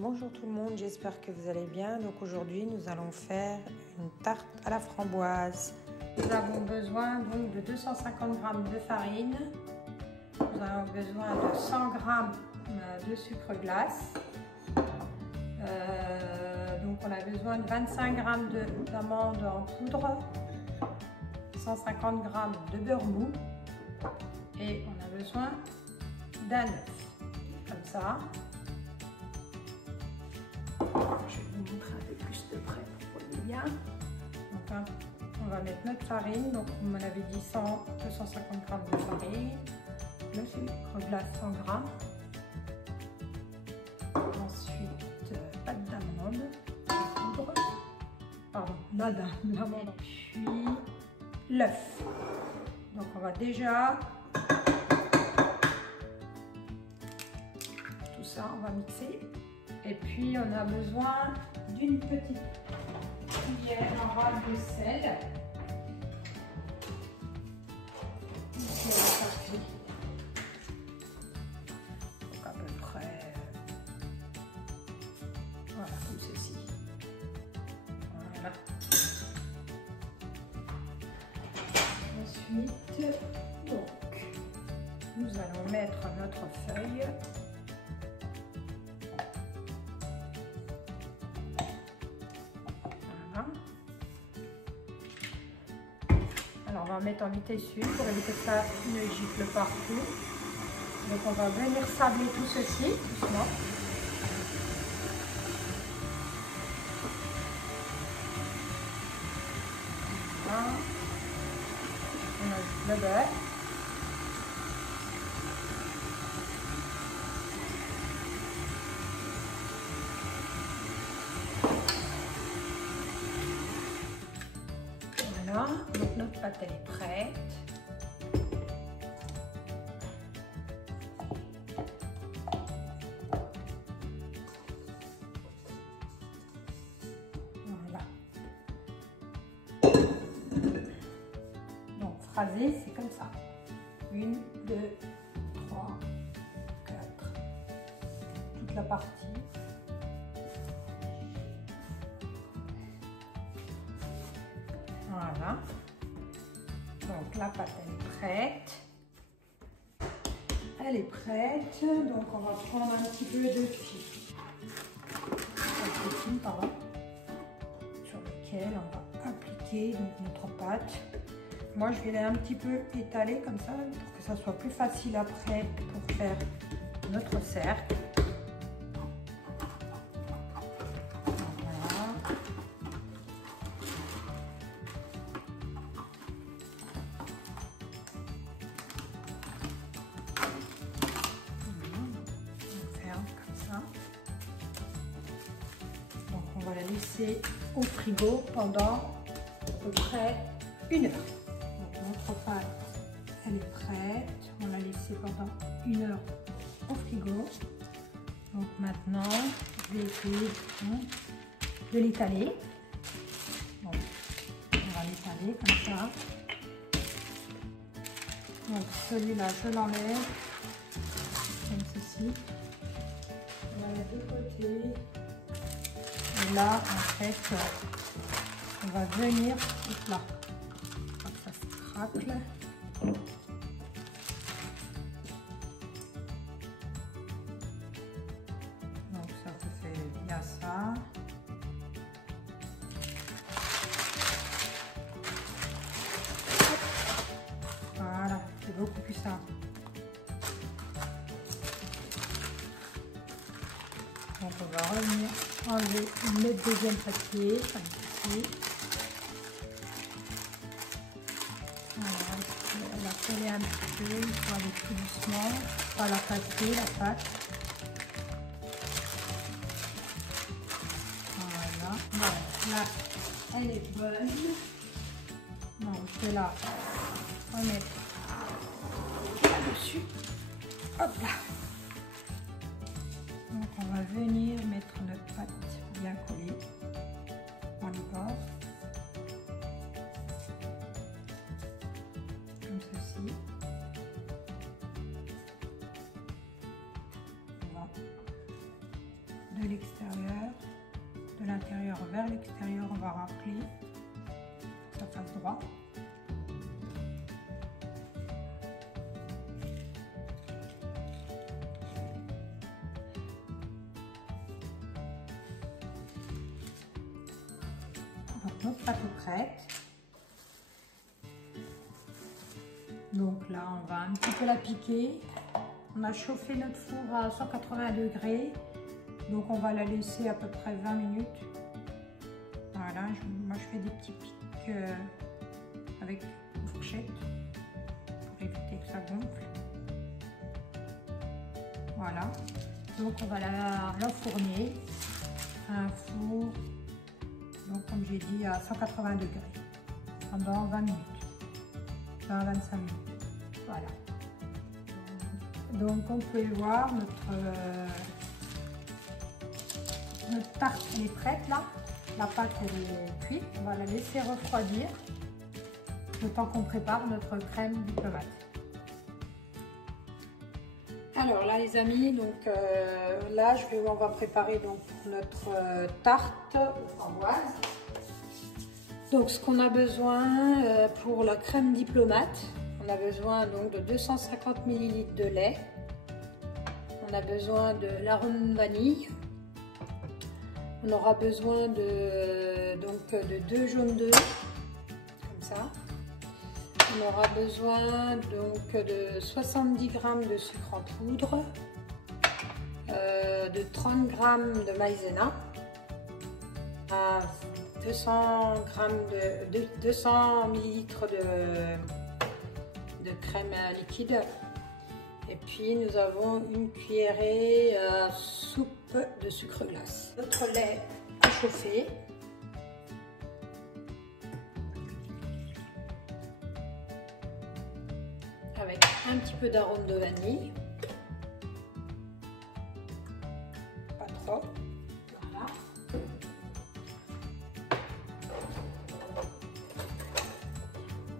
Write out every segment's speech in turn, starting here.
Bonjour tout le monde, j'espère que vous allez bien. Donc aujourd'hui nous allons faire une tarte à la framboise. Nous avons besoin donc de 250 g de farine. Nous avons besoin de 100 g de sucre glace. Donc on a besoin de 25 g d'amandes en poudre, 150 g de beurre mou et on a besoin d'un œuf, comme ça. Je vais vous montrer un peu plus de près pour que vous voyez bien. Donc, on va mettre notre farine, donc comme on avait dit 250 g de farine, le sucre glace 100 g, ensuite pâte d'amande, poudre, pardon, l'amande, puis l'œuf. Donc on va déjà tout ça, on va mixer. Et puis on a besoin d'une petite cuillère en râpe de sel. Ici, donc à peu près, voilà, comme ceci. Voilà. Ensuite, donc, nous allons mettre notre feuille. Alors on va mettre en vitesse suivie pour éviter que ça ne gicle partout. Donc on va venir sabler tout ceci doucement. Voilà. On ajoute le beurre. Voilà, donc notre pâte elle est prête. Voilà. Donc phraser, c'est comme ça. 1, 2, 3, 4. Toute la partie. Voilà, donc la pâte elle est prête. Elle est prête, donc on va prendre un petit peu de fil, pardon, sur lequel on va appliquer donc notre pâte. Moi je vais un petit peu étaler comme ça pour que ça soit plus facile après pour faire notre cercle. Donc on va la laisser au frigo pendant à peu près 1 heure. Donc notre pâte elle est prête. On l'a laissée pendant 1 heure au frigo. Donc maintenant je vais essayer de l'étaler. Donc on va l'étaler comme ça. Donc celui-là je l'enlève comme ceci. On va mettre de côté. Et là, en fait, on va venir là. Comme ça se craque. Donc ça se fait bien ça. Voilà, c'est beaucoup plus simple. Donc on va revenir enlever le deuxième papier, comme ici. Voilà, on va coller un petit peu, il faut aller tout doucement, pas la passer, la pâte. Voilà, là elle est bonne. Donc je vais la remettre là-dessus. Hop là. Donc on va venir mettre notre pâte bien collée dans les bords, comme ceci. On va de l'extérieur, de l'intérieur vers l'extérieur. On va racler, que ça fasse droit. Donc notre pâte est prête. Donc là, on va un petit peu la piquer. On a chauffé notre four à 180 degrés. Donc on va la laisser à peu près 20 minutes. Voilà, moi je fais des petits pics avec une fourchette pour éviter que ça gonfle. Voilà, donc on va l'enfourner à un four, donc comme j'ai dit, à 180 degrés pendant 20 minutes, 20-25 minutes. Voilà. Donc on peut voir notre tarte elle est prête là. La pâte elle est cuite. On va la laisser refroidir le temps qu'on prépare notre crème diplomate. Alors là les amis, donc là on va préparer donc notre tarte aux framboises. Donc ce qu'on a besoin pour la crème diplomate, on a besoin donc de 250 ml de lait. On a besoin de l'arôme vanille. On aura besoin de 2 jaunes d'œufs, comme ça. On aura besoin donc de 70 g de sucre en poudre, de 30 g de maïzena, 200 ml de crème liquide. Et puis nous avons une cuillerée à soupe de sucre glace. Notre lait à chauffer. Avec un petit peu d'arôme de vanille. Pas trop. Voilà.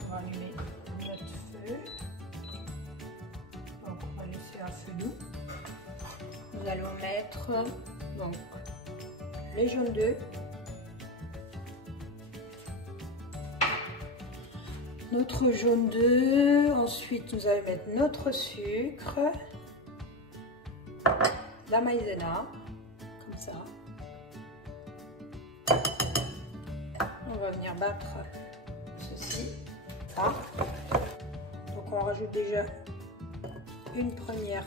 On va allumer notre feu. Donc on va laisser à feu doux. Nous allons mettre donc les jaunes d'œufs, notre jaune d'œuf, ensuite nous allons mettre notre sucre, la maïzena, comme ça. On va venir battre ceci, ça. Donc on rajoute déjà une première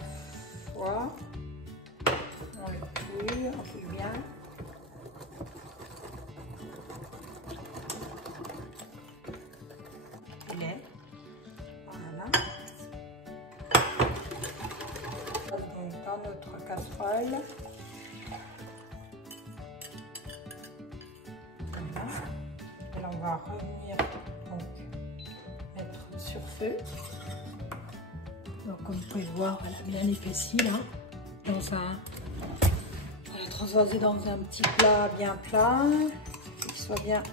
fois. On le coule bien. Lait. Voilà. Donc dans notre casserole. Voilà. Et là on va revenir donc mettre sur feu. Donc comme vous pouvez le voir, elle a bien épaissi là. Comme ça. On va transvaser dans un petit plat bien plat, qu'il soit bien.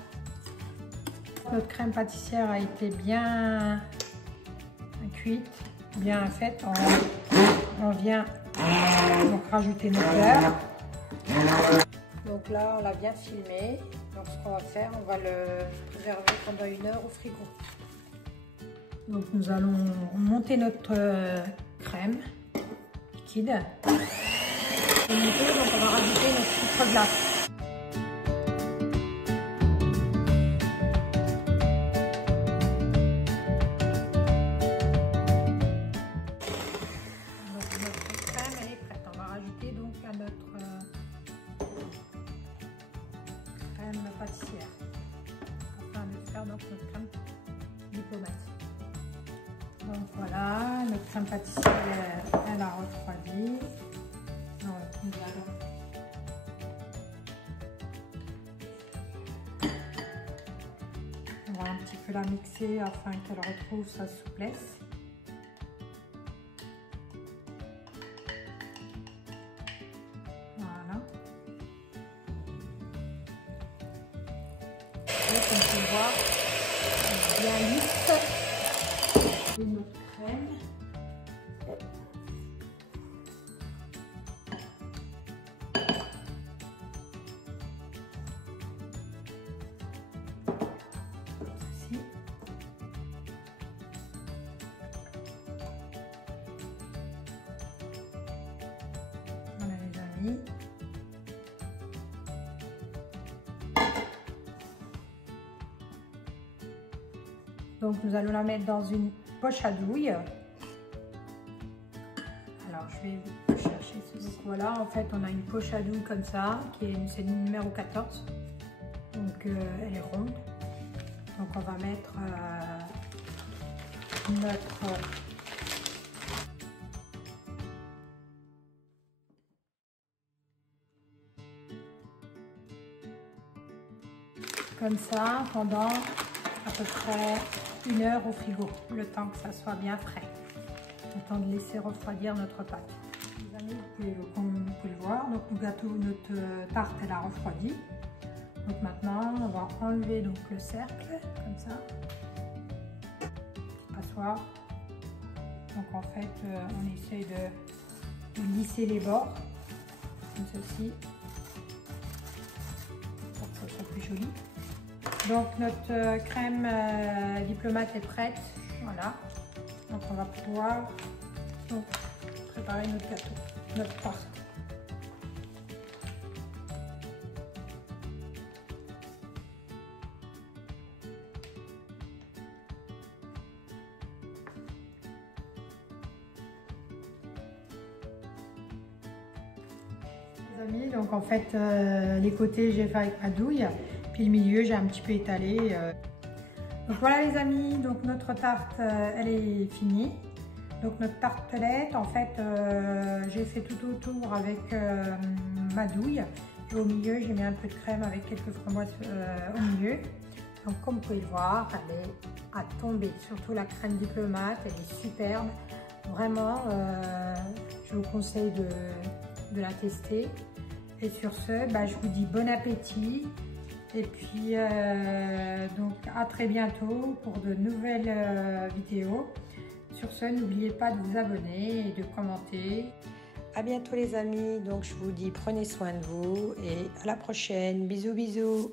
Notre crème pâtissière a été bien cuite, bien faite. On vient donc rajouter nos beurre. Donc là, on l'a bien filmé. Donc ce qu'on va faire, on va le préserver pendant 1 heure au frigo. Donc nous allons monter notre crème liquide. Donc on va rajouter notre sucre glace. Donc notre crème elle est prête. On va rajouter donc à notre crème pâtissière afin de faire donc notre crème diplomate. Donc voilà, notre crème pâtissière elle a refroidi. Donc nous allons on va un petit peu la mixer afin qu'elle retrouve sa souplesse. Voilà. Et comme on peut voir, bien lisse. Et notre crème. amis. Donc nous allons la mettre dans une poche à douille. Alors je vais chercher ce. Donc voilà, en fait on a une poche à douille comme ça, c'est le numéro 14. Donc elle est ronde. Donc on va mettre notre comme ça pendant à peu près 1 heure au frigo, le temps que ça soit bien frais, le temps de laisser refroidir notre pâte. Les amis, comme vous pouvez le voir, donc notre tarte elle a refroidi. Donc maintenant on va enlever donc le cercle comme ça, passoire. Donc en fait on essaye de lisser les bords comme ceci pour que ce soit plus joli. Donc notre crème diplomate est prête, voilà. Donc on va pouvoir préparer notre gâteau, notre tarte. Les amis, donc en fait les côtés j'ai fait avec ma douille. Puis le milieu, j'ai un petit peu étalé. Donc voilà les amis, donc notre tarte, elle est finie. Donc notre tartelette, en fait, j'ai fait tout autour avec ma douille. Et au milieu, j'ai mis un peu de crème avec quelques framboises au milieu. Donc comme vous pouvez le voir, elle est à tomber. Surtout la crème diplomate, elle est superbe. Vraiment, je vous conseille de la tester. Et sur ce, je vous dis bon appétit. Et puis, donc à très bientôt pour de nouvelles vidéos. Sur ce, n'oubliez pas de vous abonner et de commenter. À bientôt les amis. Donc je vous dis prenez soin de vous et à la prochaine. Bisous bisous.